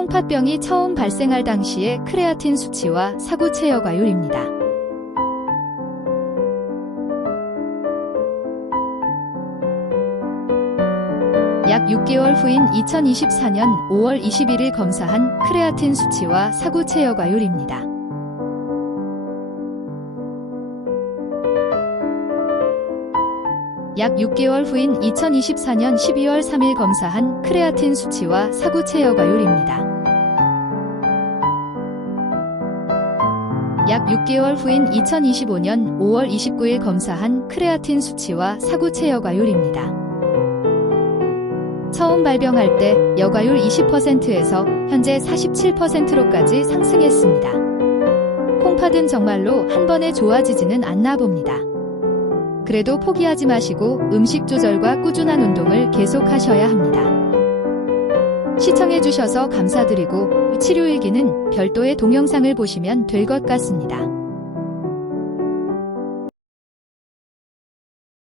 콩팥병이 처음 발생할 당시의 크레아틴 수치와 사구 체 여과율입니다. 약 6개월 후인 2024년 5월 21일 검사한 크레아틴 수치와 사구 체 여과율입니다. 약 6개월 후인 2024년 12월 3일 검사한 크레아틴 수치와 사구 체 여과율입니다. 약 6개월 후인 2025년 5월 29일 검사한 크레아틴 수치와 사구 체 여과율입니다. 처음 발병할 때 여과율 20%에서 현재 47%로까지 상승했습니다. 콩팥은 정말로 한 번에 좋아지지는 않나 봅니다. 그래도 포기하지 마시고 음식 조절과 꾸준한 운동을 계속하셔야 합니다. 시청해주셔서 감사드리고 치료일기는 별도의 동영상을 보시면 될 것 같습니다.